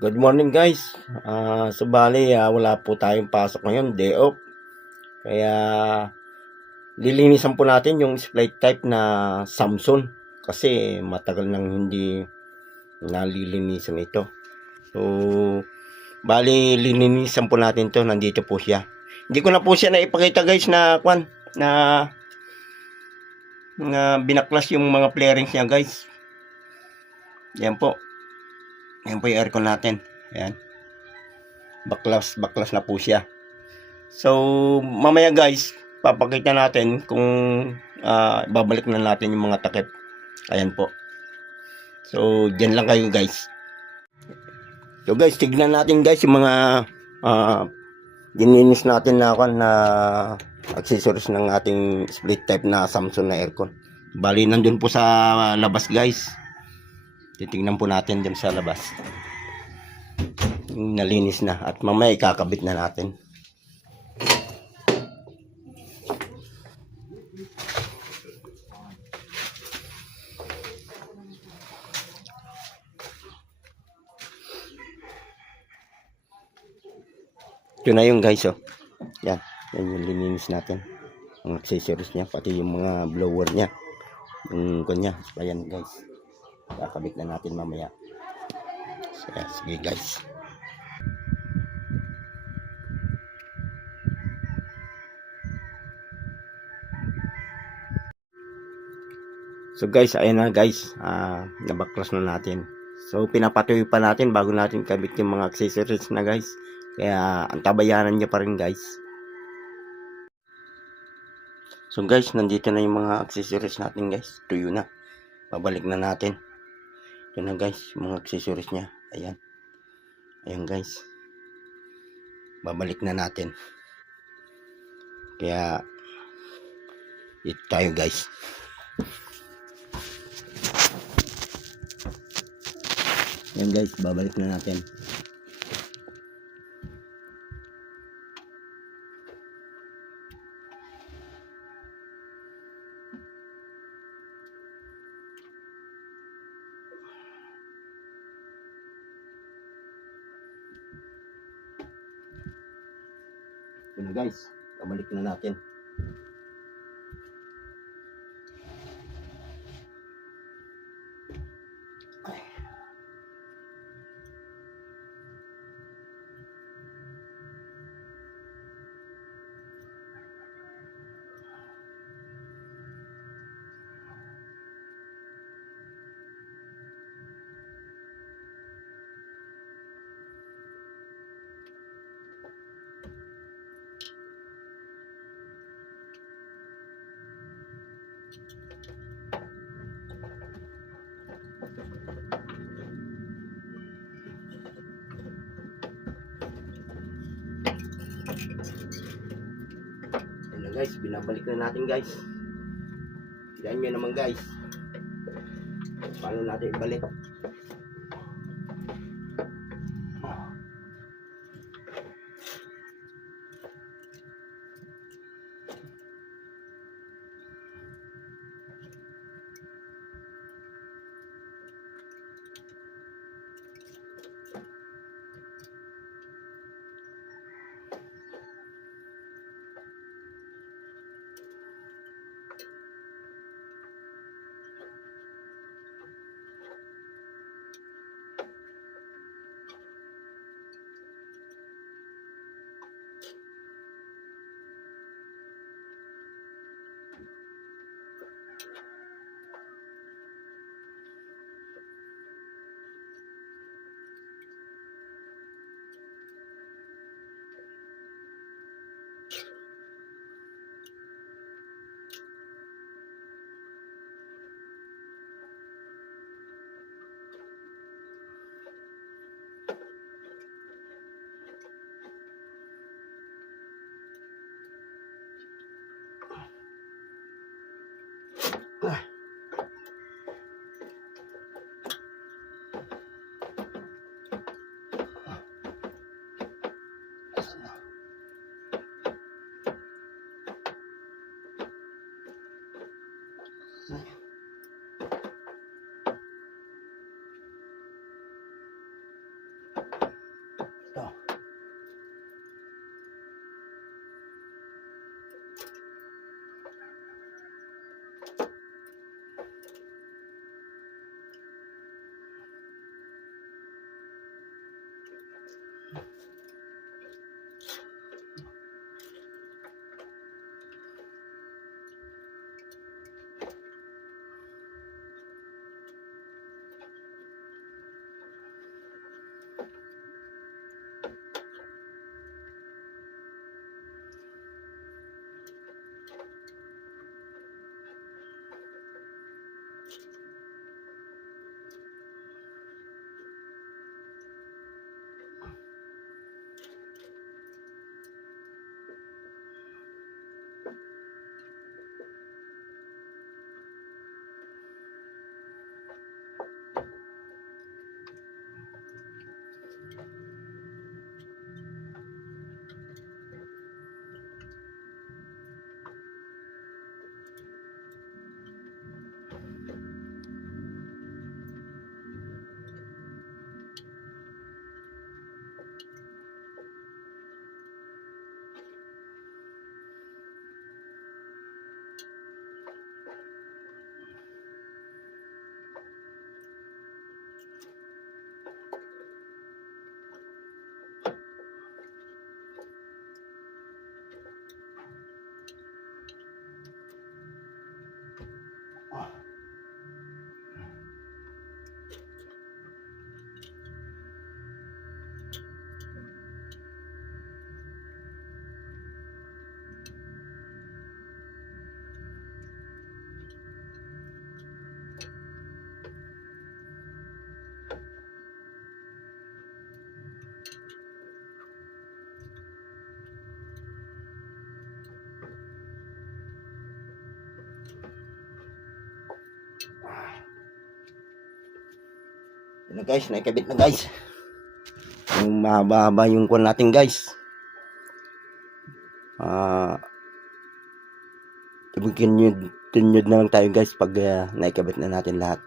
Good morning guys. So bali, wala po tayong pasok ngayon, day off. Kaya lilinisan po natin yung split type na Samsung kasi matagal nang hindi nalilinisan ito. So bali lilinisan po natin to, nandito po siya. Hindi ko na po siya naipakita guys na binaklas yung mga flarings niya guys. Yan po. Yan po yung aircon natin. Yan. Baklas na po siya. So mamaya guys, papakita natin kung babalik na natin yung mga takip. Ayan po. So dyan lang kayo guys. So guys, tignan natin guys yung mga gininis natin na accessories ng ating split type na Samsung na aircon. Bali nandun po sa labas guys. Titignan po natin dyan sa labas. Nalinis na at mamaya ikakabit na natin. Ito na yung guys, oh. Yan yung lininis natin. Ang accessories niya, pati yung mga blower niya. Yung kanya. Ayan guys. Kakabit na natin mamaya. So, yan, sige guys. So guys, ayan na guys. Nabaklas na natin. So pinapatuloy pa natin bago natin kabit yung mga accessories na guys. Kaya antabayanan nyo pa rin guys. So guys, nandito na yung mga accessories natin guys. Tuyo na. Babalik na natin. Ito na guys, yung mga accessories nya. Ayan. Ayan guys. Babalik na natin. Kaya ito tayo guys. Ayan guys, babalik na natin. Ito na guys, babalik na natin. Guys, binabalik na natin guys. Yan nyo naman guys. Paano natin ibalik? Yun na guys, naikabit na guys. Yung mahaba-haba yung kuwan natin guys. Tinyod na lang tayo guys pag naikabit na natin lahat.